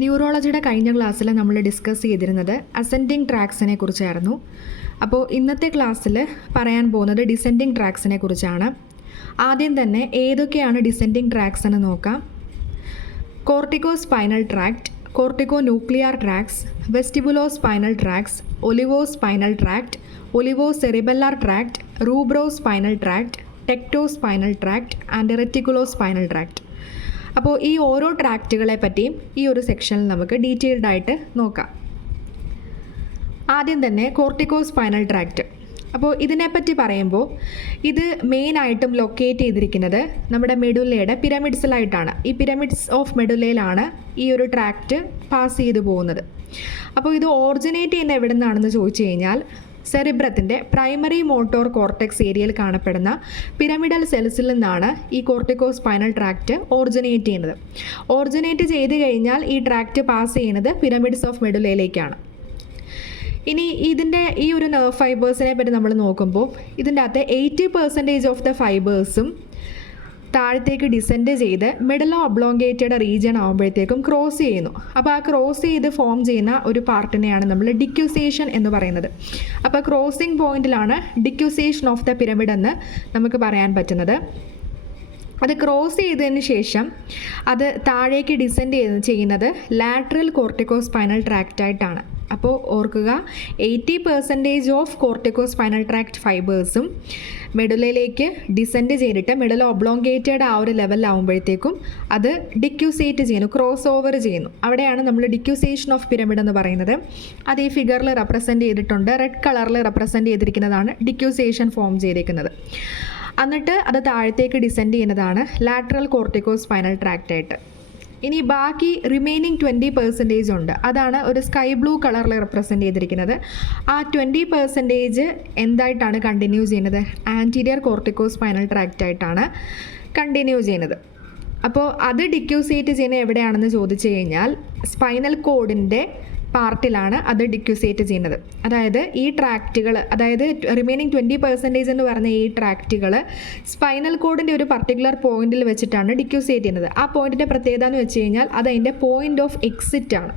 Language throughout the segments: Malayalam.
ന്യൂറോളജിയുടെ കഴിഞ്ഞ ക്ലാസ്സിൽ നമ്മൾ ഡിസ്കസ് ചെയ്തിരുന്നത് അസെൻഡിങ് ട്രാക്സിനെ കുറിച്ചായിരുന്നു. അപ്പോൾ ഇന്നത്തെ ക്ലാസ്സിൽ പറയാൻ പോകുന്നത് ഡിസെൻഡിങ് ട്രാക്സിനെ കുറിച്ചാണ്. ആദ്യം തന്നെ ഏതൊക്കെയാണ് ഡിസെൻഡിങ് ട്രാക്സ് എന്ന് നോക്കാം. Corticospinal tract, corticonuclear tracts, vestibulospinal tracts, olivospinal tract, olivocerebellar tract, rubrospinal tract, tectospinal tract and reticulospinal tract. അപ്പോൾ ഈ ഓരോ ട്രാക്റ്റുകളെ പറ്റിയും ഈ ഒരു സെക്ഷനിൽ നമുക്ക് ഡീറ്റെയിൽഡ് ആയിട്ട് നോക്കാം. ആദ്യം തന്നെ കോർട്ടിക്കോ സ്പൈനൽ ട്രാക്റ്റ്. അപ്പോൾ ഇതിനെപ്പറ്റി പറയുമ്പോൾ ഇത് മെയിനായിട്ടും ലൊക്കേറ്റ് ചെയ്തിരിക്കുന്നത് നമ്മുടെ മെഡുല്ലയുടെ പിരമിഡ്സിലായിട്ടാണ്. ഈ പിരമിഡ്സ് ഓഫ് മെഡുല്ലയിലാണ് ഈ ഒരു ട്രാക്റ്റ് പാസ് ചെയ്തു പോകുന്നത്. അപ്പോൾ ഇത് ഓറിജിനേറ്റ് ചെയ്യുന്ന എവിടെ നിന്നാണെന്ന് ചോദിച്ചു കഴിഞ്ഞാൽ സെറിബ്രത്തിൻ്റെ പ്രൈമറി മോട്ടോർ കോർട്ടെക്സ് ഏരിയയിൽ കാണപ്പെടുന്ന പിരമിഡൽ സെൽസിൽ നിന്നാണ് ഈ കോർട്ടിക്കോ സ്പൈനൽ ട്രാക്റ്റ് ഓറിജിനേറ്റ് ചെയ്യുന്നത്. ഓറിജിനേറ്റ് ചെയ്ത് കഴിഞ്ഞാൽ ഈ ട്രാക്റ്റ് പാസ് ചെയ്യുന്നത് പിരമിഡ്സ് ഓഫ് മെഡുല്ലയിലേക്കാണ്. ഇനി ഇതിൻ്റെ ഈ ഒരു നെർവ് ഫൈബേഴ്സിനെ പറ്റി നമ്മൾ നോക്കുമ്പോൾ ഇതിൻ്റെ അകത്ത് 80% ഓഫ് ദ ഫൈബേഴ്സും താഴത്തേക്ക് ഡിസെൻഡ് ചെയ്ത് മിഡിലോ ഒബ്ലോങ്കേറ്റഡ് റീജിയൻ ആകുമ്പോഴത്തേക്കും ക്രോസ് ചെയ്യുന്നു. അപ്പോൾ ആ ക്രോസ് ചെയ്ത് ഫോം ചെയ്യുന്ന ഒരു പാർട്ടിനെയാണ് നമ്മൾ ഡിക്യുസേഷൻ എന്ന് പറയുന്നത്. അപ്പോൾ ക്രോസിംഗ് പോയിന്റിലാണ് ഡിക്യുസേഷൻ ഓഫ് ദ പിരമിഡ് എന്ന് നമുക്ക് പറയാൻ പറ്റുന്നത്. അത് ക്രോസ് ചെയ്തതിന് ശേഷം അത് താഴേക്ക് ഡിസെൻഡ് ചെയ്യുന്നത് ലാറ്ററൽ കോർട്ടിക്കോ സ്പൈനൽ ട്രാക്റ്റായിട്ടാണ്. അപ്പോൾ ഓർക്കുക, 80% ഓഫ് കോർട്ടിക്കോ സ്പൈനൽ ട്രാക്ട് ഫൈബേഴ്സും മെഡുലയിലേക്ക് ഡിസെൻഡ് ചെയ്തിട്ട് മിഡിൽ ഒബ്ലോങ്കേറ്റഡ് ആ ഒരു ലെവലിലാവുമ്പോഴത്തേക്കും അത് ഡിക്യുസേറ്റ് ചെയ്യുന്നു, ക്രോസ് ഓവർ ചെയ്യുന്നു. അവിടെയാണ് നമ്മൾ ഡിക്യുസേഷൻ ഓഫ് പിരമിഡ് എന്ന് പറയുന്നത്. അത് ഈ ഫിഗറിൽ റെപ്രസെൻറ്റ് ചെയ്തിട്ടുണ്ട്. റെഡ് കളറിൽ റെപ്രസെൻറ്റ് ചെയ്തിരിക്കുന്നതാണ് ഡിക്യുസേഷൻ ഫോം ചെയ്തിരിക്കുന്നത്. എന്നിട്ട് അത് താഴത്തേക്ക് ഡിസെൻഡ് ചെയ്യുന്നതാണ് ലാറ്ററൽ കോർട്ടിക്കോ സ്പൈനൽ ട്രാക്റ്റായിട്ട്. ഇനി ബാക്കി റിമൈനിങ് 20% ഉണ്ട്. അതാണ് ഒരു സ്കൈ ബ്ലൂ കളറിൽ റെപ്രസെൻറ്റ് ചെയ്തിരിക്കുന്നത്. ആ 20% എന്തായിട്ടാണ് കണ്ടിന്യൂ ചെയ്യുന്നത്? ആൻറ്റീരിയർ കോർട്ടിക്കോ സ്പൈനൽ ട്രാക്റ്റായിട്ടാണ് കണ്ടിന്യൂ ചെയ്യുന്നത്. അപ്പോൾ അത് ഡിക്യൂസേറ്റ് ചെയ്യുന്നത് എവിടെയാണെന്ന് ചോദിച്ചു കഴിഞ്ഞാൽ സ്പൈനൽ കോഡിൻ്റെ പാർട്ടിലാണ് അത് ഡിക്യുസേറ്റ് ചെയ്യുന്നത്. അതായത് ഈ ട്രാക്റ്റുകൾ, അതായത് റിമൈനിങ് 20% എന്ന് പറഞ്ഞ ഈ ട്രാക്റ്റുകൾ സ്പൈനൽ കോഡിൻ്റെ ഒരു പർട്ടിക്കുലർ പോയിന്റിൽ വെച്ചിട്ടാണ് ഡിക്യുസേറ്റ് ചെയ്യുന്നത്. ആ പോയിന്റിൻ്റെ പ്രത്യേകത എന്ന് വെച്ച് കഴിഞ്ഞാൽ അത് അതിൻ്റെ പോയിന്റ് ഓഫ് എക്സിറ്റ് ആണ്.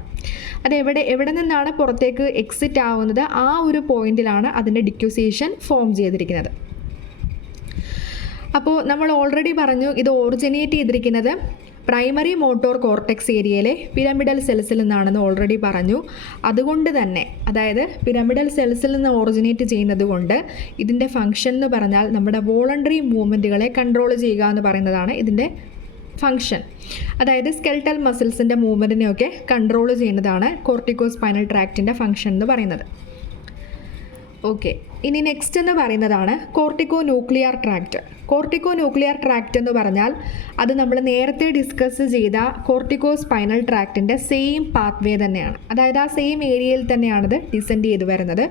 അത് എവിടെ നിന്നാണ് പുറത്തേക്ക് എക്സിറ്റ് ആവുന്നത്, ആ ഒരു പോയിന്റിലാണ് അതിൻ്റെ ഡിക്യുസേഷൻ ഫോം ചെയ്തിരിക്കുന്നത്. അപ്പോൾ നമ്മൾ ഓൾറെഡി പറഞ്ഞു, ഇത് ഓറിജിനേറ്റ് ചെയ്തിരിക്കുന്നത് പ്രൈമറി മോട്ടോർ കോർട്ടെക്സ് ഏരിയയിലെ പിരമിഡൽ സെൽസിൽ നിന്നാണെന്ന് ഓൾറെഡി പറഞ്ഞു. അതുകൊണ്ട് തന്നെ, അതായത് പിരമിഡൽ സെൽസിൽ നിന്ന് ഓറിജിനേറ്റ് ചെയ്യുന്നത് കൊണ്ട് ഇതിൻ്റെ ഫംഗ്ഷൻ എന്ന് പറഞ്ഞാൽ നമ്മുടെ വോളണ്ടറി മൂവ്മെൻറ്റുകളെ കൺട്രോൾ ചെയ്യുക എന്ന് പറയുന്നതാണ് ഇതിൻ്റെ ഫംഗ്ഷൻ. അതായത് സ്കെൽട്ടൽ മസിൽസിൻ്റെ മൂവ്മെൻറ്റിനെയൊക്കെ കൺട്രോൾ ചെയ്യുന്നതാണ് കോർട്ടിക്കോ സ്പൈനൽ ട്രാക്റ്റിൻ്റെ ഫംഗ്ഷൻ എന്ന് പറയുന്നത്. ഓക്കെ, ഇനി നെക്സ്റ്റ് എന്ന് പറയുന്നതാണ് cortico nuclear tract. Cortico nuclear tract എന്ന് പറഞ്ഞാൽ അത് നമ്മൾ നേരത്തെ ഡിസ്കസ് ചെയ്ത കോർട്ടിക്കോ സ്പൈനൽ ട്രാക്റ്റിൻ്റെ സെയിം പാത്വേ തന്നെയാണ്. അതായത് ആ സെയിം ഏരിയയിൽ തന്നെയാണിത് ഡിസെൻഡ് ചെയ്ത് വരുന്നത്.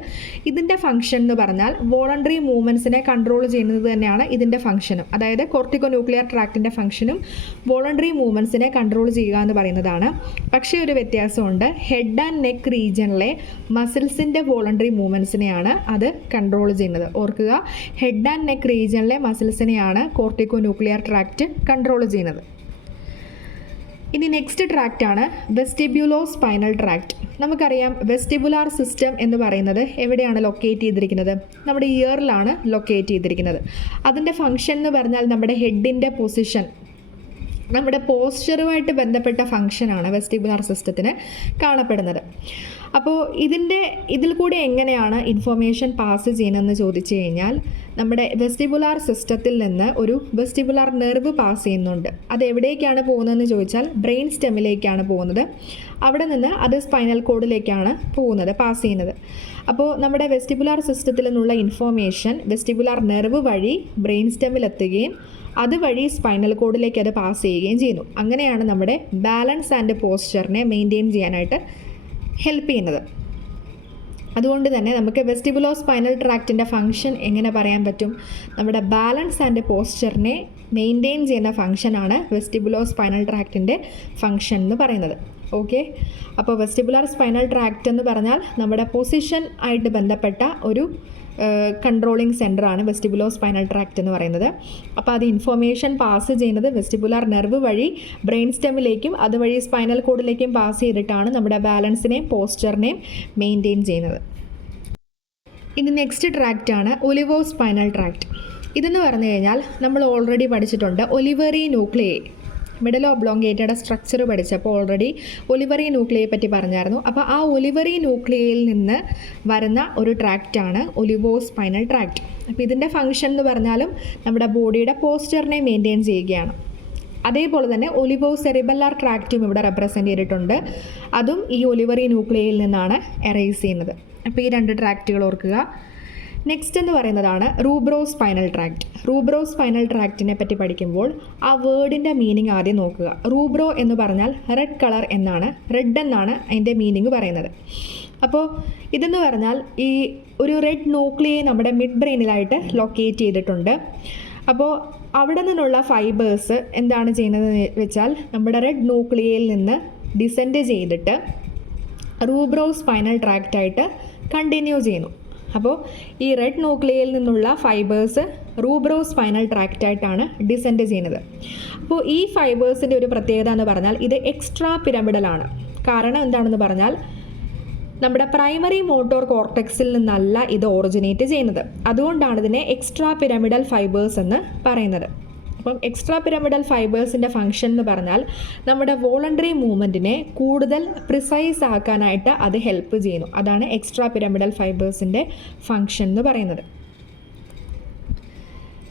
ഇതിൻ്റെ ഫംഗ്ഷൻ എന്ന് പറഞ്ഞാൽ വോളണ്ടറി മൂവ്മെൻറ്റ്സിനെ കൺട്രോൾ ചെയ്യുന്നത് തന്നെയാണ് ഇതിൻ്റെ ഫംഗ്ഷനും. അതായത് കോർട്ടിക്കോ ന്യൂക്ലിയർ ട്രാക്റ്റിൻ്റെ ഫംഗ്ഷനും വോളണ്ടറി മൂവ്മെൻറ്റ്സിനെ കൺട്രോൾ ചെയ്യുക എന്ന് പറയുന്നതാണ്. പക്ഷേ ഒരു വ്യത്യാസമുണ്ട്. ഹെഡ് ആൻഡ് നെക്ക് റീജിയനിലെ മസിൽസിൻ്റെ വോളണ്ടറി മൂവ്മെൻറ്റ്സിനെയാണ് അത് കൺട്രോൾ ചെയ്യുന്നത്. ഓർക്കുക, ഹെഡ് ആൻഡ് നെക്ക് റീജിയനിലെ മസിൽസിനെയാണ് കോർട്ടിക്കോ ന്യൂക്ലിയർ ട്രാക്റ്റ് കൺട്രോൾ ചെയ്യുന്നത്. ഇനി നെക്സ്റ്റ് ട്രാക്റ്റാണ് വെസ്റ്റിബ്യുലോ സ്പൈനൽ ട്രാക്റ്റ്. നമുക്കറിയാം, വെസ്റ്റിബുലാർ സിസ്റ്റം എന്ന് പറയുന്നത് എവിടെയാണ് ലൊക്കേറ്റ് ചെയ്തിരിക്കുന്നത്? നമ്മുടെ ഇയറിലാണ് ലൊക്കേറ്റ് ചെയ്തിരിക്കുന്നത്. അതിൻ്റെ ഫംഗ്ഷൻ എന്ന് പറഞ്ഞാൽ നമ്മുടെ ഹെഡിൻ്റെ പൊസിഷൻ, നമ്മുടെ പോസ്ചറുമായിട്ട് ബന്ധപ്പെട്ട ഫംഗ്ഷനാണ് വെസ്റ്റിബുലാർ സിസ്റ്റത്തിന് കാണപ്പെടുന്നത്. അപ്പോൾ ഇതിൽ കൂടെ എങ്ങനെയാണ് ഇൻഫർമേഷൻ പാസ് ചെയ്യുന്നതെന്ന് ചോദിച്ചു കഴിഞ്ഞാൽ നമ്മുടെ വെസ്റ്റിബുലാർ സിസ്റ്റത്തിൽ നിന്ന് ഒരു വെസ്റ്റിബുലാർ നെർവ് പാസ് ചെയ്യുന്നുണ്ട്. അത് എവിടേക്കാണ് പോകുന്നതെന്ന് ചോദിച്ചാൽ ബ്രെയിൻ സ്റ്റെമ്മിലേക്കാണ് പോകുന്നത്. അവിടെ നിന്ന് അത് സ്പൈനൽ കോഡിലേക്കാണ് പോകുന്നത്, പാസ് ചെയ്യുന്നത്. അപ്പോൾ നമ്മുടെ വെസ്റ്റിബുലാർ സിസ്റ്റത്തിൽ നിന്നുള്ള ഇൻഫർമേഷൻ വെസ്റ്റിബുലാർ നെർവ് വഴി ബ്രെയിൻ സ്റ്റെമ്മിലെത്തുകയും അതുവഴി സ്പൈനൽ കോഡിലേക്ക് അത് പാസ് ചെയ്യുകയും ചെയ്യുന്നു. അങ്ങനെയാണ് നമ്മുടെ ബാലൻസ് ആൻഡ് പോസ്ചറിനെ മെയിൻറ്റെയിൻ ചെയ്യാനായിട്ട് ഹെൽപ്പ് ചെയ്യുന്നത്. അതുകൊണ്ട് തന്നെ നമുക്ക് വെസ്റ്റിബുലോ സ്പൈനൽ ട്രാക്റ്റിൻ്റെ ഫംഗ്ഷൻ എങ്ങനെ പറയാൻ പറ്റും? നമ്മുടെ ബാലൻസ് ആൻഡ് പോസ്ചറിനെ മെയിൻറ്റെയിൻ ചെയ്യുന്ന ഫംഗ്ഷനാണ് വെസ്റ്റിബുലോ സ്പൈനൽ ട്രാക്റ്റിൻ്റെ ഫംഗ്ഷൻ എന്ന് പറയുന്നത്. ഓക്കെ, അപ്പോൾ വെസ്റ്റിബുലാർ സ്പൈനൽ ട്രാക്റ്റ് എന്ന് പറഞ്ഞാൽ നമ്മുടെ പൊസിഷൻ ആയിട്ട് ബന്ധപ്പെട്ട ഒരു കൺട്രോളിങ് സെൻ്ററാണ് വെസ്റ്റിബുലോ സ്പൈനൽ ട്രാക്റ്റ് എന്ന് പറയുന്നത്. അപ്പോൾ അത് ഇൻഫോർമേഷൻ പാസ് ചെയ്യുന്നത് വെസ്റ്റിബുലാർ നെർവ് വഴി ബ്രെയിൻ സ്റ്റെമ്മിലേക്കും അതുവഴി സ്പൈനൽ കോഡിലേക്കും പാസ് ചെയ്തിട്ടാണ് നമ്മുടെ ബാലൻസിനെയും പോസ്ചറിനെയും മെയിൻറ്റെയിൻ ചെയ്യുന്നത്. ഇനി നെക്സ്റ്റ് ട്രാക്റ്റാണ് ഒലിവോ സ്പൈനൽ ട്രാക്റ്റ്. ഇതെന്ന് പറഞ്ഞു കഴിഞ്ഞാൽ നമ്മൾ ഓൾറെഡി പഠിച്ചിട്ടുണ്ട് ഒലിവറി ന്യൂക്ലിയേ, മിഡിൽ ഒബ്ലോങ്കേറ്റയുടെ സ്ട്രക്ചർ പഠിച്ചപ്പോൾ ഓൾറെഡി ഒലിവറി ന്യൂക്ലിയയെ പറ്റി പറഞ്ഞായിരുന്നു. അപ്പോൾ ആ ഒലിവറി ന്യൂക്ലിയയിൽ നിന്ന് വരുന്ന ഒരു ട്രാക്റ്റാണ് ഒലിവോ സ്പൈനൽ ട്രാക്റ്റ്. അപ്പോൾ ഇതിൻ്റെ ഫംഗ്ഷൻ എന്ന് പറഞ്ഞാലും നമ്മുടെ ബോഡിയുടെ പോസ്ചറിനെ മെയിൻറ്റെയിൻ ചെയ്യുകയാണ്. അതേപോലെ തന്നെ ഒലിവോ സെറിബെല്ലാർ ട്രാക്റ്റും ഇവിടെ റെപ്രസെൻ്റ് ചെയ്തിട്ടുണ്ട്. അതും ഈ ഒലിവറി ന്യൂക്ലിയയിൽ നിന്നാണ് എറൈസ് ചെയ്യുന്നത്. അപ്പോൾ ഈ 2 ട്രാക്റ്റുകൾ ഓർക്കുക. നെക്സ്റ്റ് എന്ന് പറയുന്നതാണ് റൂബ്രോ സ്പൈനൽ ട്രാക്റ്റ്. റൂബ്രോ സ്പൈനൽ ട്രാക്റ്റിനെ പറ്റി പഠിക്കുമ്പോൾ ആ വേർഡിൻ്റെ മീനിങ് ആദ്യം നോക്കുക. റൂബ്രോ എന്ന് പറഞ്ഞാൽ റെഡ് കളർ എന്നാണ്, റെഡ് എന്നാണ് അതിൻ്റെ മീനിങ് പറയുന്നത്. അപ്പോൾ ഇതെന്ന് പറഞ്ഞാൽ ഈ ഒരു റെഡ് ന്യൂക്ലിയെ നമ്മുടെ മിഡ് ബ്രെയിനിലായിട്ട് ലൊക്കേറ്റ് ചെയ്തിട്ടുണ്ട്. അപ്പോൾ അവിടെ നിന്നുള്ള ഫൈബേഴ്സ് എന്താണ് ചെയ്യുന്നതെന്ന് വെച്ചാൽ നമ്മുടെ റെഡ് ന്യൂക്ലിയയിൽ നിന്ന് ഡിസെൻഡ് ചെയ്തിട്ട് റൂബ്രോ സ്പൈനൽ ട്രാക്റ്റായിട്ട് കണ്ടിന്യൂ ചെയ്യുന്നു. അപ്പോൾ ഈ റെഡ് ന്യൂക്ലിയയിൽ നിന്നുള്ള ഫൈബേഴ്സ് റൂബ്രോ സ്പൈനൽ ട്രാക്റ്റായിട്ടാണ് ഡിസെൻഡ് ചെയ്യുന്നത്. അപ്പോൾ ഈ ഫൈബേഴ്സിൻ്റെ ഒരു പ്രത്യേകത എന്ന് പറഞ്ഞാൽ ഇത് എക്സ്ട്രാ പിരമിഡലാണ്. കാരണം എന്താണെന്ന് പറഞ്ഞാൽ നമ്മുടെ പ്രൈമറി മോട്ടോർ കോർട്ടെക്സിൽ നിന്നല്ല ഇത് ഒറിജിനേറ്റ് ചെയ്യുന്നത്. അതുകൊണ്ടാണ് ഇതിനെ എക്സ്ട്രാ പിരമിഡൽ ഫൈബേഴ്സ് എന്ന് പറയുന്നത്. അപ്പം എക്സ്ട്രാ പിരമിഡൽ ഫൈബേഴ്സിൻ്റെ ഫംഗ്ഷൻ എന്ന് പറഞ്ഞാൽ നമ്മുടെ വോളണ്ടറി മൂവ്മെൻറ്റിനെ കൂടുതൽ പ്രിസൈസ് ആക്കാനായിട്ട് അത് ഹെൽപ്പ് ചെയ്യുന്നു. അതാണ് എക്സ്ട്രാ പിരമിഡൽ ഫൈബേഴ്സിൻ്റെ ഫംഗ്ഷൻ എന്ന് പറയുന്നത്.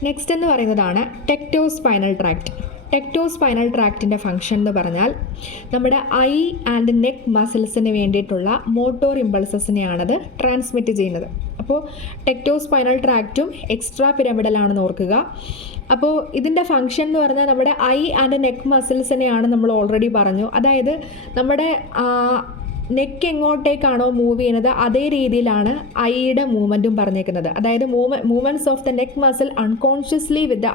നെക്സ്റ്റ് എന്ന് പറയുന്നതാണ് ടെക്ടോസ്പൈനൽ ട്രാക്റ്റ്. ടെക്ടോസ്പൈനൽ ട്രാക്റ്റിൻ്റെ ഫംഗ്ഷൻ എന്ന് പറഞ്ഞാൽ നമ്മുടെ ഐ ആൻഡ് നെക്ക് മസിൽസിന് വേണ്ടിയിട്ടുള്ള മോട്ടോർ ഇമ്പൾസസിനെയാണത് ട്രാൻസ്മിറ്റ് ചെയ്യുന്നത്. അപ്പോൾ ടെക്ടോസ്പൈനൽ ട്രാക്റ്റും എക്സ്ട്രാ പിരമിഡലാണെന്ന് ഓർക്കുക. അപ്പോൾ ഇതിൻ്റെ ഫംഗ്ഷൻ എന്ന് പറഞ്ഞാൽ നമ്മുടെ ഐ ആൻഡ് നെക്ക് മസിൽസിനെയാണ് നമ്മൾ ഓൾറെഡി പറഞ്ഞു. അതായത് നമ്മുടെ നെക്ക് എങ്ങോട്ടേക്കാണോ മൂവ് ചെയ്യുന്നത് അതേ രീതിയിലാണ് ഐയുടെ മൂവ്മെൻറ്റും പറഞ്ഞേക്കുന്നത്. അതായത് movements of the neck muscle unconsciously with the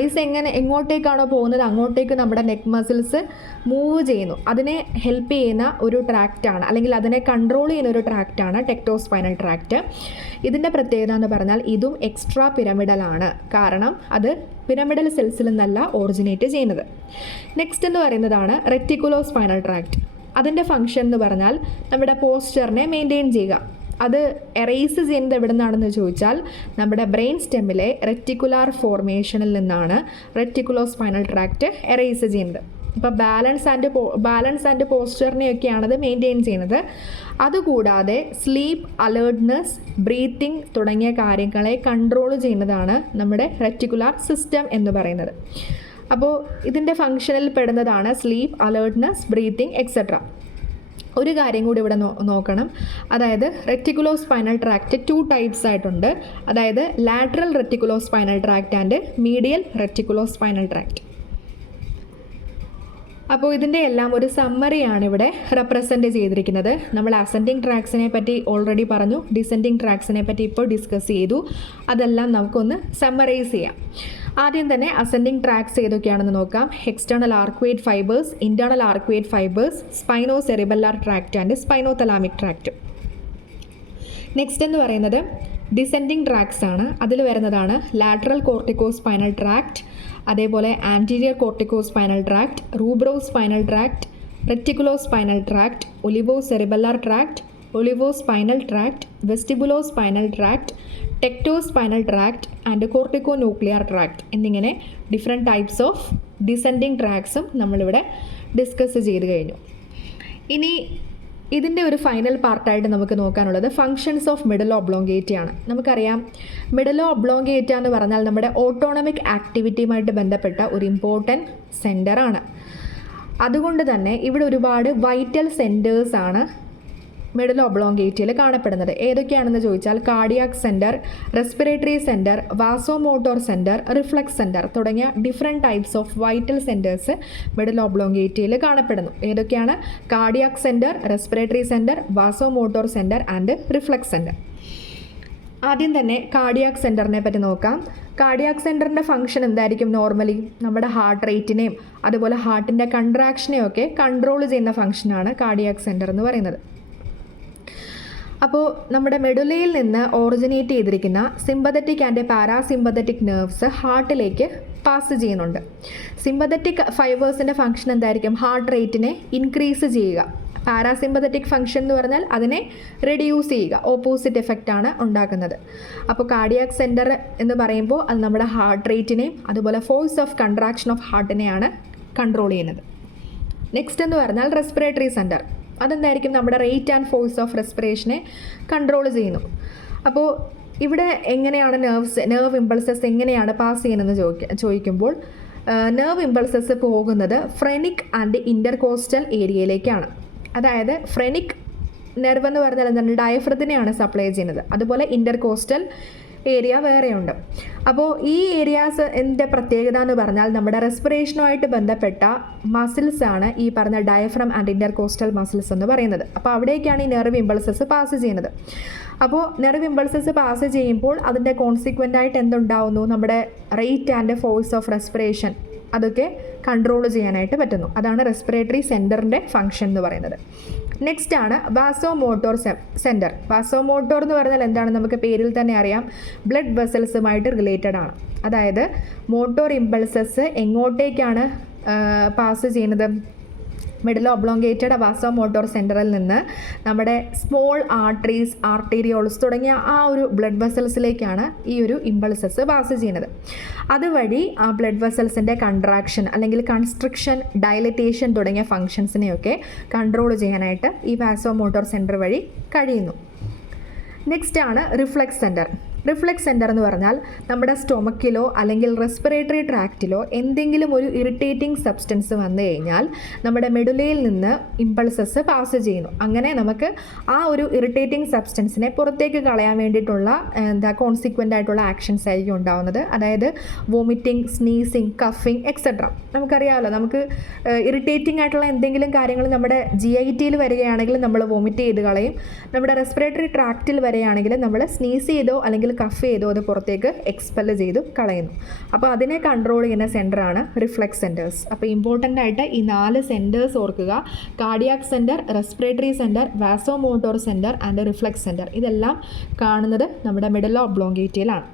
eyes എങ്ങോട്ടേക്കാണോ പോകുന്നത് അങ്ങോട്ടേക്ക് നമ്മുടെ നെക്ക് മസിൽസ് മൂവ് ചെയ്യുന്നു. അതിനെ ഹെൽപ്പ് ചെയ്യുന്ന ഒരു ട്രാക്റ്റാണ്, അല്ലെങ്കിൽ അതിനെ കൺട്രോൾ ചെയ്യുന്ന ഒരു ട്രാക്റ്റാണ് ടെക്ടോസ്പൈനൽ ട്രാക്റ്റ്. ഇതിൻ്റെ പ്രത്യേകത എന്ന് പറഞ്ഞാൽ ഇതും എക്സ്ട്രാ പിരമിഡലാണ്. കാരണം അത് പിരമിഡൽ സെൽസിൽ നിന്നല്ല ഒറിജിനേറ്റ് ചെയ്യുന്നത്. നെക്സ്റ്റ് എന്ന് പറയുന്നതാണ് റെറ്റിക്കുലോ സ്പൈനൽ ട്രാക്റ്റ്. അതിൻ്റെ ഫംഗ്ഷൻ എന്ന് പറഞ്ഞാൽ നമ്മുടെ പോസ്ചറിനെ മെയിൻറ്റെയിൻ ചെയ്യുക. അത് എറേസ് ചെയ്യുന്നത് എവിടെ നിന്നാണെന്ന് ചോദിച്ചാൽ നമ്മുടെ ബ്രെയിൻ സ്റ്റെമ്മിലെ റെറ്റിക്കുലാർ ഫോർമേഷനിൽ നിന്നാണ് റെറ്റിക്കുലോ സ്പൈനൽ ട്രാക്റ്റ് എറേസ് ചെയ്യുന്നത്. ഇപ്പോൾ ബാലൻസ് ആൻഡ് പോസ്ചറിനെയൊക്കെയാണത് മെയിൻറ്റെയിൻ ചെയ്യുന്നത്. അതുകൂടാതെ സ്ലീപ്പ്, അലേർട്ട്നെസ്, ബ്രീത്തിങ് തുടങ്ങിയ കാര്യങ്ങളെ കൺട്രോൾ ചെയ്യുന്നതാണ് നമ്മുടെ റെറ്റിക്കുലാർ സിസ്റ്റം എന്ന് പറയുന്നത്. അപ്പോൾ ഇതിൻ്റെ ഫംഗ്ഷനിൽ പെടുന്നതാണ് സ്ലീപ്പ്, അലേർട്ട്നെസ്, ബ്രീത്തിങ് എക്സെട്ര. ഒരു കാര്യം കൂടി ഇവിടെ നോക്കണം. അതായത് റെറ്റിക്കുലോ സ്പൈനൽ ട്രാക്റ്റ് 2 ടൈപ്സ് ആയിട്ടുണ്ട്. അതായത് lateral reticulospinal tract and medial reticulospinal tract. അപ്പോൾ ഇതിൻ്റെ എല്ലാം ഒരു സമ്മറിയാണ് ഇവിടെ റെപ്രസെൻറ്റ് ചെയ്തിരിക്കുന്നത്. നമ്മൾ അസെൻഡിങ് ട്രാക്സിനെ പറ്റി ഓൾറെഡി പറഞ്ഞു, ഡിസെൻഡിങ് ട്രാക്സിനെ പറ്റി ഇപ്പോൾ ഡിസ്കസ് ചെയ്തു. അതെല്ലാം നമുക്കൊന്ന് സമ്മറൈസ് ചെയ്യാം. ആദ്യം തന്നെ അസെൻഡിങ് ട്രാക്സ് ഏതൊക്കെയാണെന്ന് നോക്കാം. External arcuate fibres, internal arcuate fibres, spinocerebellar tract and spinothalamic tract. Next എന്ന് പറയുന്നത് ഡിസെൻഡിങ് ട്രാക്സ് ആണ്. അതിൽ വരുന്നതാണ് ലാറ്ററൽ കോർട്ടിക്കോ സ്പൈനൽ ട്രാക്റ്റ്, അതേപോലെ anterior corticospinal tract, rubrospinal tract, reticulospinal tract, olivocerebellar tract, olivospinal tract, vestibulospinal tract, tectospinal tract and corticonuclear tract എന്നിങ്ങനെ ഡിഫറെൻറ്റ് ടൈപ്സ് ഓഫ് ഡിസെൻഡിങ് ട്രാക്സും നമ്മളിവിടെ ഡിസ്കസ് ചെയ്ത് കഴിഞ്ഞു. ഇനി ഇതിൻ്റെ ഒരു ഫൈനൽ പാർട്ടായിട്ട് നമുക്ക് നോക്കാനുള്ളത് ഫങ്ഷൻസ് ഓഫ് മിഡലോ ഒബ്ലോങ്കേറ്റ ആണ്. നമുക്കറിയാം മിഡലോ ഒബ്ലോങ്കേറ്റ എന്ന് പറഞ്ഞാൽ നമ്മുടെ ഓട്ടോണമിക് ആക്ടിവിറ്റിയുമായിട്ട് ബന്ധപ്പെട്ട ഒരു ഇമ്പോർട്ടൻറ്റ് സെൻറ്ററാണ്. അതുകൊണ്ട് തന്നെ ഇവിടെ ഒരുപാട് വൈറ്റൽ സെൻറ്റേഴ്സാണ് മിഡൽ ഒബ്ലോങ്കേറ്റയിൽ കാണപ്പെടുന്നത്. ഏതൊക്കെയാണെന്ന് ചോദിച്ചാൽ cardiac centre, respiratory centre, vasomotor centre, reflex centre തുടങ്ങിയ different types of vital centres medulla ഒബ്ലോങ്കേറ്റയിൽ കാണപ്പെടുന്നു. ഏതൊക്കെയാണ്? Cardiac centre, respiratory centre, vasomotor centre and reflex centre. ആദ്യം തന്നെ കാർഡിയാക് സെൻറ്ററിനെ പറ്റി നോക്കാം. കാർഡിയാക് സെൻറ്ററിൻ്റെ ഫംഗ്ഷൻ എന്തായിരിക്കും? നോർമലി നമ്മുടെ ഹാർട്ട് റേറ്റിനെയും അതുപോലെ ഹാർട്ടിൻ്റെ കൺട്രാക്ഷനെയും ഒക്കെ കൺട്രോൾ ചെയ്യുന്ന ഫംഗ്ഷനാണ് കാർഡിയാക് സെൻറ്റർ എന്ന് പറയുന്നത്. അപ്പോൾ നമ്മുടെ മെഡുലയിൽ നിന്ന് ഓറിജിനേറ്റ് ചെയ്തിരിക്കുന്ന സിമ്പതറ്റിക് ആൻഡ് പാരാസിമ്പതറ്റിക് നെർവ്സ് ഹാർട്ടിലേക്ക് പാസ് ചെയ്യുന്നുണ്ട്. സിമ്പതറ്റിക് ഫൈബേഴ്സിൻ്റെ ഫംഗ്ഷൻ എന്തായിരിക്കും? ഹാർട്ട് റേറ്റിനെ ഇൻക്രീസ് ചെയ്യുക. പാരാസിമ്പതറ്റിക് ഫംഗ്ഷൻ എന്ന് പറഞ്ഞാൽ അതിനെ റെഡ്യൂസ് ചെയ്യുക. ഓപ്പോസിറ്റ് എഫക്റ്റ് ആണ് ഉണ്ടാക്കുന്നത്. അപ്പോൾ കാർഡിയാക് സെൻറ്റർ എന്ന് പറയുമ്പോൾ അത് നമ്മുടെ ഹാർട്ട് റേറ്റിനെയും അതുപോലെ ഫോഴ്സ് ഓഫ് കൺട്രാക്ഷൻ ഓഫ് ഹാർട്ടിനെയാണ് കൺട്രോൾ ചെയ്യുന്നത്. നെക്സ്റ്റ് എന്ന് പറഞ്ഞാൽ റെസ്പിറേറ്ററി സെൻറ്റർ. അതെന്തായിരിക്കും? നമ്മുടെ റേറ്റ് ആൻഡ് ഫോഴ്സ് ഓഫ് റെസ്പിറേഷനെ കൺട്രോൾ ചെയ്യുന്നു. അപ്പോൾ ഇവിടെ എങ്ങനെയാണ് നെർവ് ഇമ്പൾസസ് എങ്ങനെയാണ് പാസ് ചെയ്യുന്നതെന്ന് ചോദിക്കുമ്പോൾ നെർവ് ഇമ്പൾസസ് പോകുന്നത് ഫ്രെനിക് ആൻഡ് ഇൻ്റർകോസ്റ്റൽ ഏരിയയിലേക്കാണ്. അതായത് ഫ്രെനിക് നെർവ് എന്ന് പറഞ്ഞാൽ എന്താണ്? ഡയഫ്രത്തിനെയാണ് സപ്ലൈ ചെയ്യുന്നത്. അതുപോലെ ഇൻ്റർകോസ്റ്റൽ ഏരിയ വേറെയുണ്ട്. അപ്പോൾ ഈ ഏരിയാസ് എൻ്റെ പ്രത്യേകത എന്ന് പറഞ്ഞാൽ നമ്മുടെ റെസ്പിറേഷനുമായിട്ട് ബന്ധപ്പെട്ട മസിൽസ് ആണ് ഈ പറഞ്ഞ ഡയഫ്രം ആൻഡ് ഇൻ്റർകോസ്റ്റൽ മസിൽസ് എന്ന് പറയുന്നത്. അപ്പോൾ അവിടേക്കാണ് ഈ നെർവ് ഇമ്പൾസസ് പാസ് ചെയ്യുന്നത്. അപ്പോൾ നെർവ് ഇമ്പൾസസ് പാസ് ചെയ്യുമ്പോൾ അതിൻ്റെ കോൺസിക്വൻ്റായിട്ട് എന്തുണ്ടാവുന്നു? നമ്മുടെ rate and force of respiration അതൊക്കെ കൺട്രോൾ ചെയ്യാനായിട്ട് പറ്റുന്നു. അതാണ് റെസ്പിറേറ്ററി സെൻറ്ററിൻ്റെ ഫംഗ്ഷൻ എന്ന് പറയുന്നത്. നെക്സ്റ്റ് ആണ് വാസോമോട്ടോർ സെൻറ്റർ. വാസോമോട്ടോർ എന്ന് പറഞ്ഞാൽ എന്താണ്? നമുക്ക് പേരിൽ തന്നെ അറിയാം, ബ്ലഡ് വെസൽസുമായിട്ട് റിലേറ്റഡ് ആണ്. അതായത് മോട്ടോർ ഇമ്പൾസസ് എങ്ങോട്ടേക്കാണ് പാസ് ചെയ്യുന്നത്? മിഡിൽ ഒബ്ലോങ്കേറ്റഡ് വാസോമോട്ടോർ സെൻറ്ററിൽ നിന്ന് നമ്മുടെ സ്മോൾ ആർട്ടറീസ്, ആർട്ടീരിയോൾസ് തുടങ്ങിയ ആ ഒരു ബ്ലഡ് വെസൽസിലേക്കാണ് ഈ ഒരു ഇമ്പൾസസ് പാസ് ചെയ്യുന്നത്. അതുവഴി ആ ബ്ലഡ് വെസൽസിൻ്റെ കൺട്രാക്ഷൻ അല്ലെങ്കിൽ കൺസ്ട്രിക്ഷൻ, ഡയലറ്റേഷൻ തുടങ്ങിയ ഫങ്ഷൻസിനെയൊക്കെ കൺട്രോൾ ചെയ്യാനായിട്ട് ഈ വാസോമോട്ടോർ സെൻറ്റർ വഴി കഴിയുന്നു. നെക്സ്റ്റ് ആണ് റിഫ്ലെക്സ് സെൻറ്റർ. റിഫ്ലെക്സ് സെൻറ്റർ എന്ന് പറഞ്ഞാൽ നമ്മുടെ സ്റ്റൊമക്കിലോ അല്ലെങ്കിൽ റെസ്പിറേറ്ററി ട്രാക്റ്റിലോ എന്തെങ്കിലും ഒരു ഇറിറ്റേറ്റിംഗ് സബ്സ്റ്റൻസ് വന്നു കഴിഞ്ഞാൽ നമ്മുടെ മെഡുലയിൽ നിന്ന് ഇമ്പൾസസ് പാസ് ചെയ്യുന്നു. അങ്ങനെ നമുക്ക് ആ ഒരു ഇറിറ്റേറ്റിംഗ് സബ്സ്റ്റൻസിനെ പുറത്തേക്ക് കളയാൻ വേണ്ടിയിട്ടുള്ള കോൺസിക്വൻ്റ് ആയിട്ടുള്ള ആക്ഷൻസ് ആയിരിക്കും ഉണ്ടാവുന്നത്. അതായത് വോമിറ്റിംഗ്, സ്നീസിങ്, കഫിങ് എക്സെട്ര. നമുക്കറിയാമല്ലോ, നമുക്ക് ഇറിറ്റേറ്റിംഗ് ആയിട്ടുള്ള എന്തെങ്കിലും കാര്യങ്ങൾ നമ്മുടെ GIT-യിൽ വരികയാണെങ്കിൽ നമ്മൾ വോമിറ്റ് ചെയ്ത് കളയും. നമ്മുടെ റെസ്പിറേറ്ററി ട്രാക്റ്റിൽ വരികയാണെങ്കിൽ നമ്മൾ സ്നീസ് ചെയ്തോ അല്ലെങ്കിൽ കഫ് ചെയ്തോ അത് പുറത്തേക്ക് എക്സ്പെൽ ചെയ്തു കളയുന്നു. അപ്പോൾ അതിനെ കൺട്രോൾ ചെയ്യുന്ന സെൻറ്ററാണ് റിഫ്ലെക്സ് സെൻറ്റേഴ്സ്. അപ്പോൾ ഇമ്പോർട്ടൻ്റ് ആയിട്ട് ഈ 4 സെൻറ്റേഴ്സ് ഓർക്കുക: cardiac centre, respiratory centre, vasomotor centre and reflex centre. ഇതെല്ലാം കാണുന്നത് നമ്മുടെ മിഡിൽ ഒബ്ലോങ്കേറ്റയിലാണ്.